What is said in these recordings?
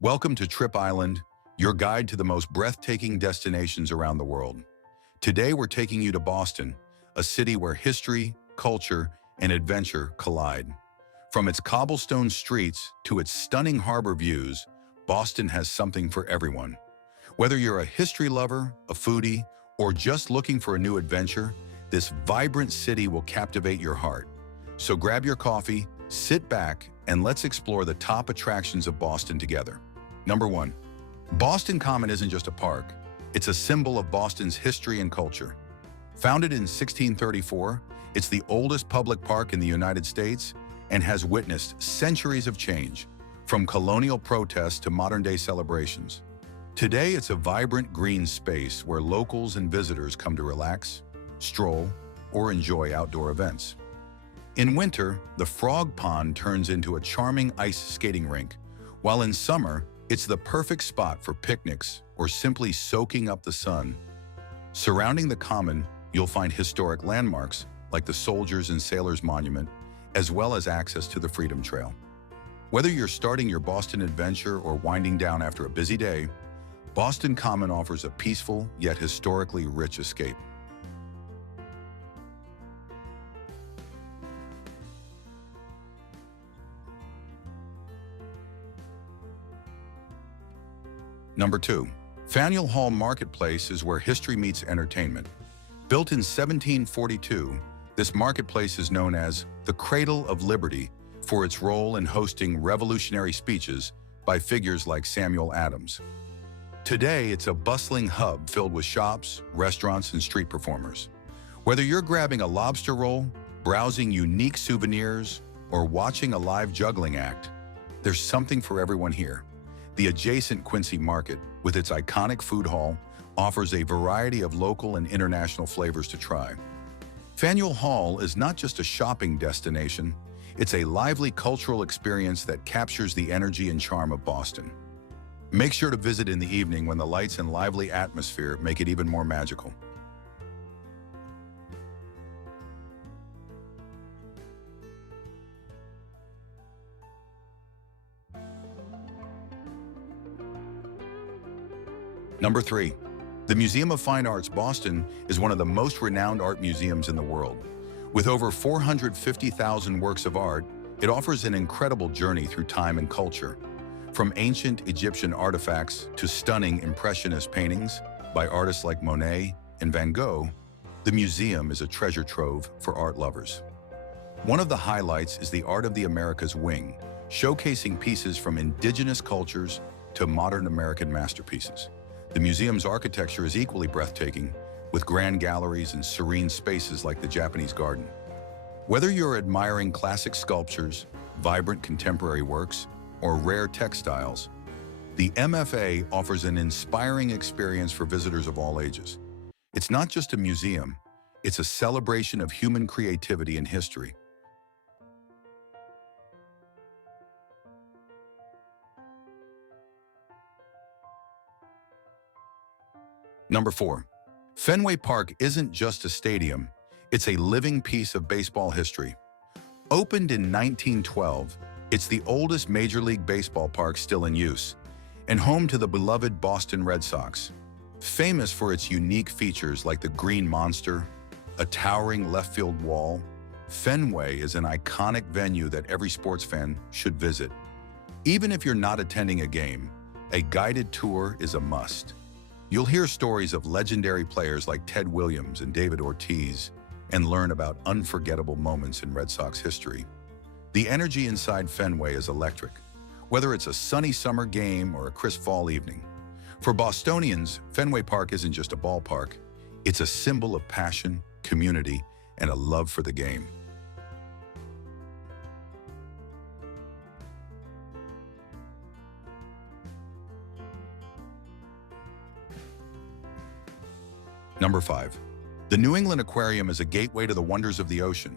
Welcome to Trip Island, your guide to the most breathtaking destinations around the world. Today we're taking you to Boston, a city where history, culture, and adventure collide. From its cobblestone streets to its stunning harbor views, Boston has something for everyone. Whether you're a history lover, a foodie, or just looking for a new adventure, this vibrant city will captivate your heart. So grab your coffee, sit back, and let's explore the top attractions of Boston together. Number 1. Boston Common isn't just a park. It's a symbol of Boston's history and culture. Founded in 1634, it's the oldest public park in the United States and has witnessed centuries of change, from colonial protests to modern-day celebrations. Today, it's a vibrant green space where locals and visitors come to relax, stroll, or enjoy outdoor events. In winter, the Frog Pond turns into a charming ice skating rink, while in summer, it's the perfect spot for picnics or simply soaking up the sun. Surrounding the Common, you'll find historic landmarks like the Soldiers and Sailors Monument, as well as access to the Freedom Trail. Whether you're starting your Boston adventure or winding down after a busy day, Boston Common offers a peaceful yet historically rich escape. Number 2. Faneuil Hall Marketplace is where history meets entertainment. Built in 1742, this marketplace is known as the Cradle of Liberty for its role in hosting revolutionary speeches by figures like Samuel Adams. Today, it's a bustling hub filled with shops, restaurants, and street performers. Whether you're grabbing a lobster roll, browsing unique souvenirs, or watching a live juggling act, there's something for everyone here. The adjacent Quincy market, with its iconic food hall, offers a variety of local and international flavors to try. Faneuil Hall is not just a shopping destination, it's a lively cultural experience that captures the energy and charm of Boston. Make sure to visit in the evening when the lights and lively atmosphere make it even more magical. Number 3. The Museum of Fine Arts Boston is one of the most renowned art museums in the world. With over 450,000 works of art, it offers an incredible journey through time and culture. From ancient Egyptian artifacts to stunning Impressionist paintings by artists like Monet and Van Gogh, the museum is a treasure trove for art lovers. One of the highlights is the Art of the Americas wing, showcasing pieces from indigenous cultures to modern American masterpieces. The museum's architecture is equally breathtaking, with grand galleries and serene spaces like the Japanese garden. Whether you're admiring classic sculptures, vibrant contemporary works, or rare textiles, the MFA offers an inspiring experience for visitors of all ages. It's not just a museum, it's a celebration of human creativity and history. Number 4. Fenway Park isn't just a stadium, it's a living piece of baseball history. Opened in 1912, it's the oldest Major League Baseball park still in use, and home to the beloved Boston Red Sox. Famous for its unique features like the Green Monster, a towering left field wall, Fenway is an iconic venue that every sports fan should visit. Even if you're not attending a game, a guided tour is a must. You'll hear stories of legendary players like Ted Williams and David Ortiz and learn about unforgettable moments in Red Sox history. The energy inside Fenway is electric, whether it's a sunny summer game or a crisp fall evening. For Bostonians, Fenway Park isn't just a ballpark, it's a symbol of passion, community, and a love for the game. Number 5. The New England Aquarium is a gateway to the wonders of the ocean.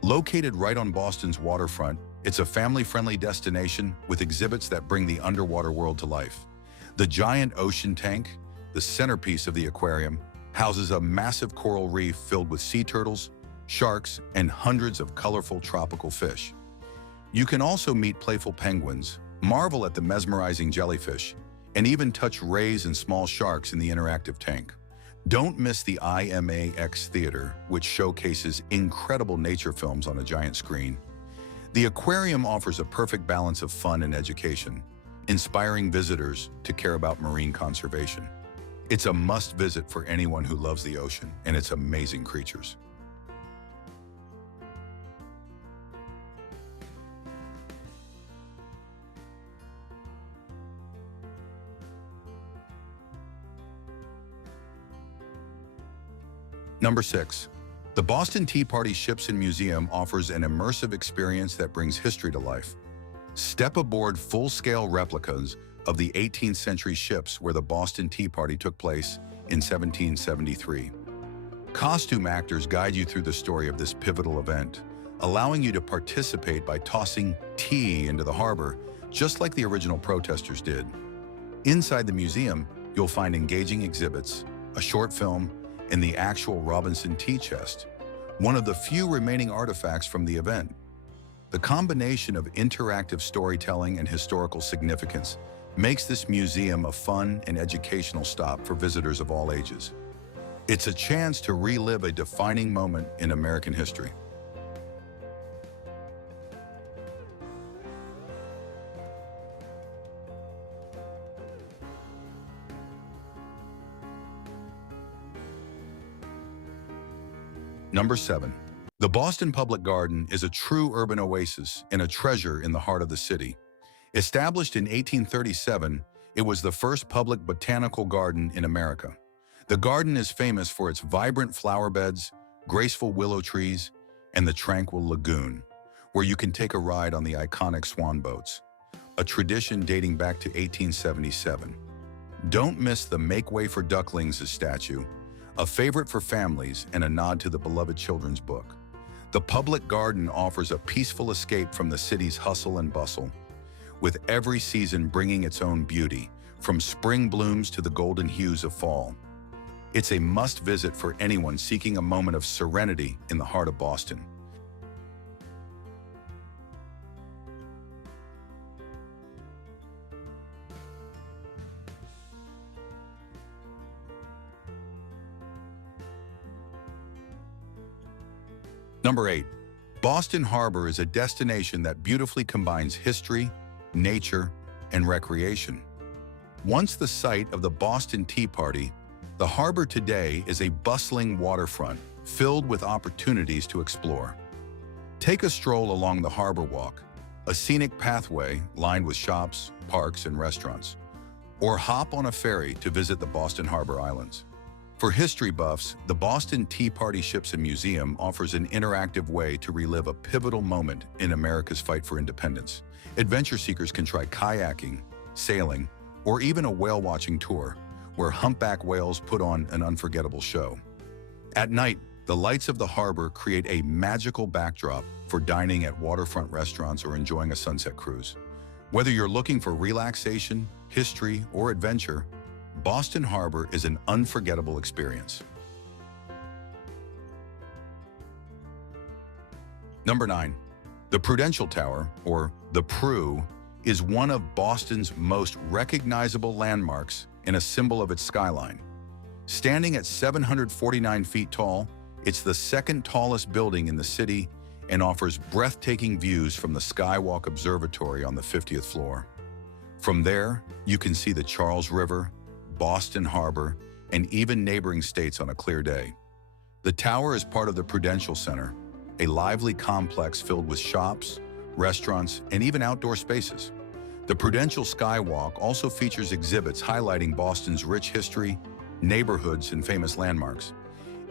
Located right on Boston's waterfront, it's a family-friendly destination with exhibits that bring the underwater world to life. The giant ocean tank, the centerpiece of the aquarium, houses a massive coral reef filled with sea turtles, sharks, and hundreds of colorful tropical fish. You can also meet playful penguins, Marvel at the mesmerizing jellyfish, and even touch rays and small sharks in the interactive tank. Don't miss the IMAX Theater, which showcases incredible nature films on a giant screen. The aquarium offers a perfect balance of fun and education, inspiring visitors to care about marine conservation. It's a must-visit for anyone who loves the ocean and its amazing creatures. Number 6. The Boston Tea Party Ships and Museum offers an immersive experience that brings history to life. Step aboard full-scale replicas of the 18th century ships where the Boston Tea Party took place in 1773. Costume actors guide you through the story of this pivotal event, allowing you to participate by tossing tea into the harbor, just like the original protesters did. Inside the museum, you'll find engaging exhibits, a short film, and the actual Robinson tea chest, one of the few remaining artifacts from the event. The combination of interactive storytelling and historical significance makes this museum a fun and educational stop for visitors of all ages. It's a chance to relive a defining moment in American history. Number 7. The Boston Public Garden is a true urban oasis and a treasure in the heart of the city. Established in 1837, it was the first public botanical garden in America. The garden is famous for its vibrant flower beds, graceful willow trees, and the tranquil lagoon, where you can take a ride on the iconic swan boats, a tradition dating back to 1877. Don't miss the Make Way for Ducklings statue, a favorite for families and a nod to the beloved children's book. The public garden offers a peaceful escape from the city's hustle and bustle, with every season bringing its own beauty, from spring blooms to the golden hues of fall. It's a must-visit for anyone seeking a moment of serenity in the heart of Boston. Number 8. Boston Harbor is a destination that beautifully combines history, nature, and recreation. Once the site of the Boston Tea Party, the harbor today is a bustling waterfront filled with opportunities to explore. Take a stroll along the Harbor Walk, a scenic pathway lined with shops, parks, and restaurants, or hop on a ferry to visit the Boston Harbor Islands. For history buffs, the Boston Tea Party Ships and Museum offers an interactive way to relive a pivotal moment in America's fight for independence. Adventure seekers can try kayaking, sailing, or even a whale-watching tour, where humpback whales put on an unforgettable show. At night, the lights of the harbor create a magical backdrop for dining at waterfront restaurants or enjoying a sunset cruise. Whether you're looking for relaxation, history, or adventure, Boston Harbor is an unforgettable experience. Number 9. The Prudential Tower, or the Pru, is one of Boston's most recognizable landmarks and a symbol of its skyline. Standing at 749 feet tall, it's the second tallest building in the city and offers breathtaking views from the Skywalk Observatory on the 50th floor. From there, you can see the Charles River, Boston Harbor, and even neighboring states on a clear day. The tower is part of the Prudential Center, a lively complex filled with shops, restaurants, and even outdoor spaces. The Prudential Skywalk also features exhibits highlighting Boston's rich history, neighborhoods, and famous landmarks.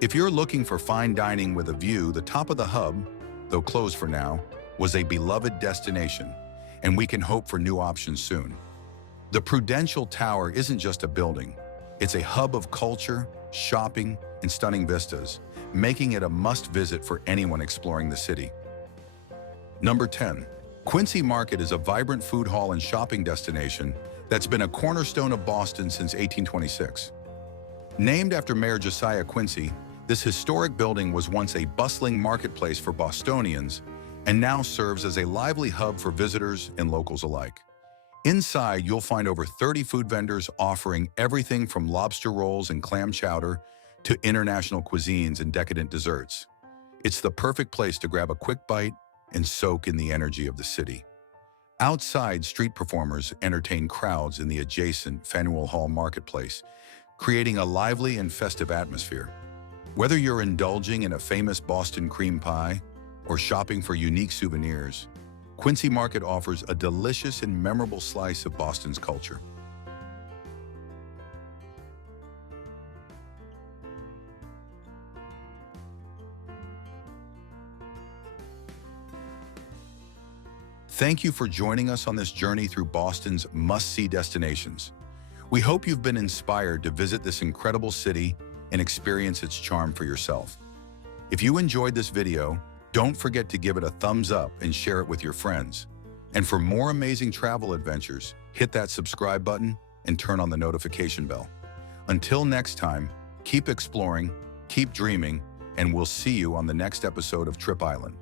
If you're looking for fine dining with a view, the top of the hub, though closed for now, was a beloved destination, and we can hope for new options soon. The Prudential Tower isn't just a building. It's a hub of culture, shopping, and stunning vistas, making it a must-visit for anyone exploring the city. Number 10. Quincy Market is a vibrant food hall and shopping destination that's been a cornerstone of Boston since 1826. Named after Mayor Josiah Quincy, this historic building was once a bustling marketplace for Bostonians and now serves as a lively hub for visitors and locals alike. Inside, you'll find over 30 food vendors offering everything from lobster rolls and clam chowder to international cuisines and decadent desserts. It's the perfect place to grab a quick bite and soak in the energy of the city. Outside, street performers entertain crowds in the adjacent Faneuil Hall marketplace, creating a lively and festive atmosphere. Whether you're indulging in a famous Boston cream pie or shopping for unique souvenirs, Quincy Market offers a delicious and memorable slice of Boston's culture. Thank you for joining us on this journey through Boston's must-see destinations. We hope you've been inspired to visit this incredible city and experience its charm for yourself. If you enjoyed this video, don't forget to give it a thumbs up and share it with your friends. And for more amazing travel adventures, hit that subscribe button and turn on the notification bell. Until next time, keep exploring, keep dreaming, and we'll see you on the next episode of Trip Island.